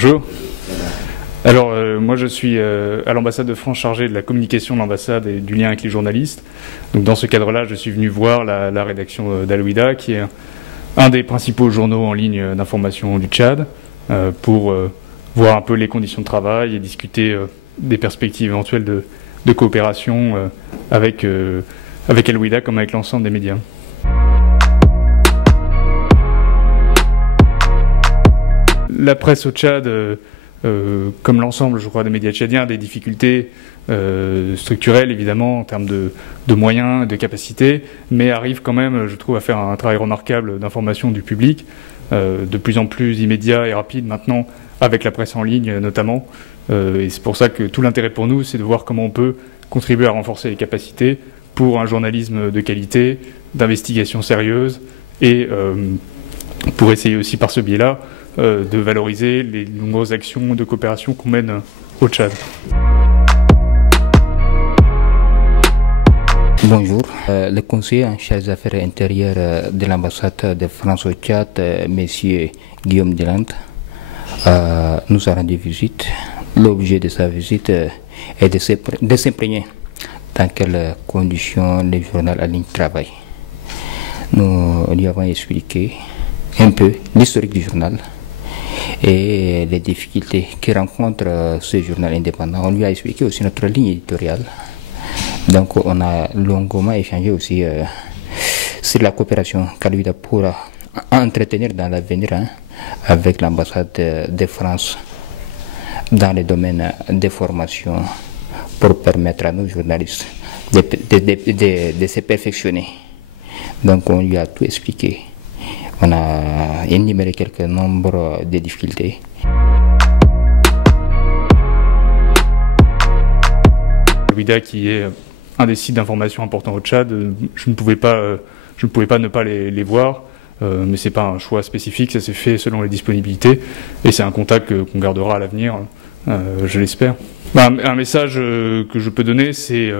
Bonjour. Alors, moi je suis à l'ambassade de France chargé de la communication de l'ambassade et du lien avec les journalistes. Donc dans ce cadre-là, je suis venu voir la rédaction d'Al-Wehda, qui est un des principaux journaux en ligne d'information du Tchad, pour voir un peu les conditions de travail et discuter des perspectives éventuelles de coopération avec Al-Wehda comme avec l'ensemble des médias. La presse au Tchad, comme l'ensemble, je crois, des médias tchadiens, a des difficultés structurelles, évidemment, en termes de moyens, de capacités, mais arrive quand même, je trouve, à faire un travail remarquable d'information du public, de plus en plus immédiat et rapide maintenant, avec la presse en ligne notamment. Et c'est pour ça que tout l'intérêt pour nous, c'est de voir comment on peut contribuer à renforcer les capacités pour un journalisme de qualité, d'investigation sérieuse, et pour essayer aussi par ce biais-là de valoriser les nombreuses actions de coopération qu'on mène au Tchad. Bonjour, le conseiller en charge des affaires intérieures de l'ambassade de France au Tchad, M. Guillaume Delandt, nous a rendu visite. L'objet de sa visite est de s'imprégner dans quelles conditions le journal en ligne travaille. Nous lui avons expliqué un peu l'historique du journal et les difficultés que rencontre ce journal indépendant. On lui a expliqué aussi notre ligne éditoriale. Donc on a longuement échangé aussi sur la coopération qu'Al-Wehda pourra entretenir dans l'avenir avec l'ambassade de France dans le domaine des formations pour permettre à nos journalistes de se perfectionner. Donc on lui a tout expliqué. On a énuméré quelques nombres de difficultés. Al-Wehda, qui est un des sites d'information importants au Tchad, je ne pouvais pas ne pas les voir, mais ce n'est pas un choix spécifique, ça s'est fait selon les disponibilités, et c'est un contact qu'on gardera à l'avenir, je l'espère. Un message que je peux donner, c'est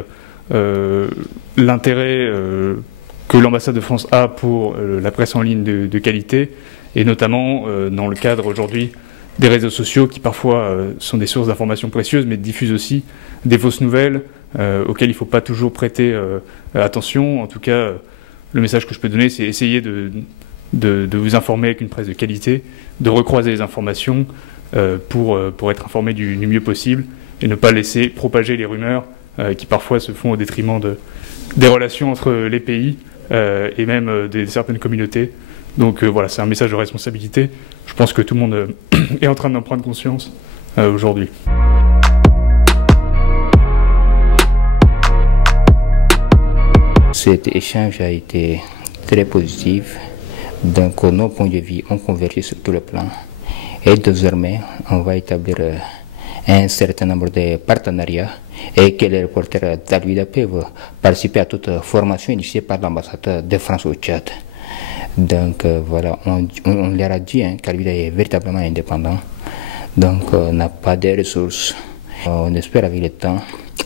l'intérêt que l'ambassade de France a pour la presse en ligne de qualité, et notamment dans le cadre aujourd'hui des réseaux sociaux qui parfois sont des sources d'informations précieuses, mais diffusent aussi des fausses nouvelles auxquelles il ne faut pas toujours prêter attention. En tout cas, le message que je peux donner, c'est essayer de vous informer avec une presse de qualité, de recroiser les informations pour être informé du mieux possible, et ne pas laisser propager les rumeurs qui parfois se font au détriment des relations entre les pays et même de certaines communautés. Donc voilà, c'est un message de responsabilité. Je pense que tout le monde est en train d'en prendre conscience aujourd'hui. Cet échange a été très positif. Donc nos points de vue ont convergé sur tout le plan. Et désormais, on va établir un certain nombre de partenariats et que les reporters d'Al-Wehda peuvent participer à toute formation initiée par l'ambassade de France au Tchad. Donc voilà, on leur a dit qu'Al-Wehda est véritablement indépendant, donc on n'a pas de ressources. On espère avec le temps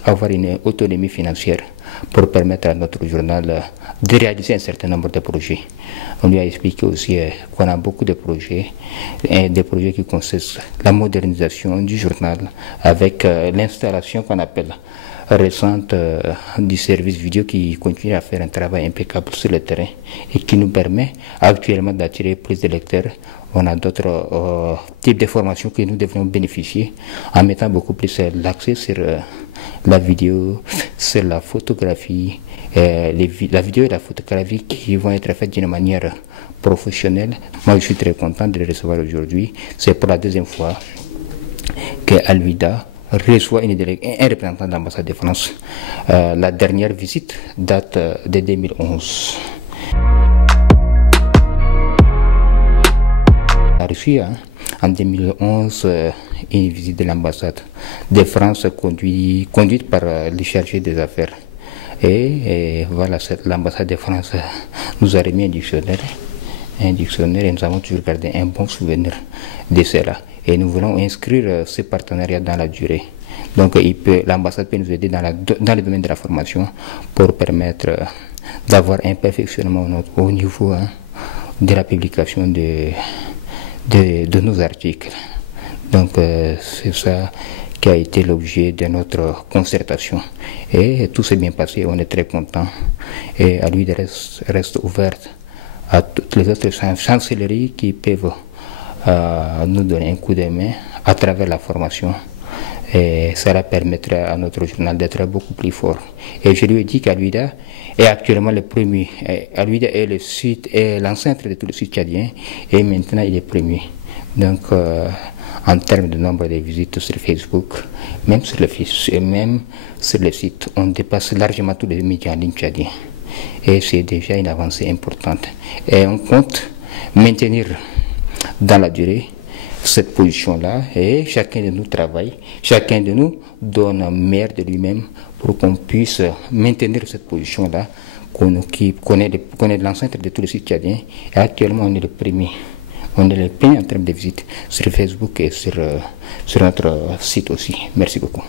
avoir une autonomie financière pour permettre à notre journal de réaliser un certain nombre de projets. On lui a expliqué aussi qu'on a beaucoup de projets, et des projets qui consistent la modernisation du journal avec l'installation qu'on appelle récente du service vidéo qui continue à faire un travail impeccable sur le terrain et qui nous permet actuellement d'attirer plus de lecteurs. On a d'autres types de formations que nous devrions bénéficier en mettant beaucoup plus l'accès sur la vidéo, sur la photographie, la vidéo et la photographie qui vont être faites d'une manière professionnelle. Moi, je suis très content de les recevoir aujourd'hui. C'est pour la deuxième fois que Al-Wehda reçoit un représentant de l'ambassade de France. La dernière visite date de 2011. On a reçu en 2011 une visite de l'ambassade de France conduite par le chargé des affaires. Et voilà, l'ambassade de France nous a remis un dictionnaire et nous avons toujours gardé un bon souvenir de cela. Et nous voulons inscrire ce partenariat dans la durée. Donc l'ambassade peut nous aider dans le domaine de la formation pour permettre d'avoir un perfectionnement au niveau de la publication de nos articles. Donc c'est ça qui a été l'objet de notre concertation. Et tout s'est bien passé, on est très content. Et à lui reste ouverte à toutes les autres chancelleries qui peuvent nous donner un coup de main à travers la formation. Et cela permettra à notre journal d'être beaucoup plus fort. Et je lui ai dit qu'Al-Huda est actuellement le premier. Al-Huda est le site, est l'ancêtre de tous les sites tchadiens, et maintenant il est premier. Donc en termes de nombre de visites sur Facebook, même sur le site, on dépasse largement tous les médias en ligne tchadiens. Et c'est déjà une avancée importante. Et on compte maintenir dans la durée cette position-là, et chacun de nous travaille, chacun de nous donne un meilleur de lui-même pour qu'on puisse maintenir cette position-là, qu'on est l'ancêtre de tous les sites tchadiens. Et actuellement, on est le premier. On est le premier en termes de visites sur Facebook et sur notre site aussi. Merci beaucoup.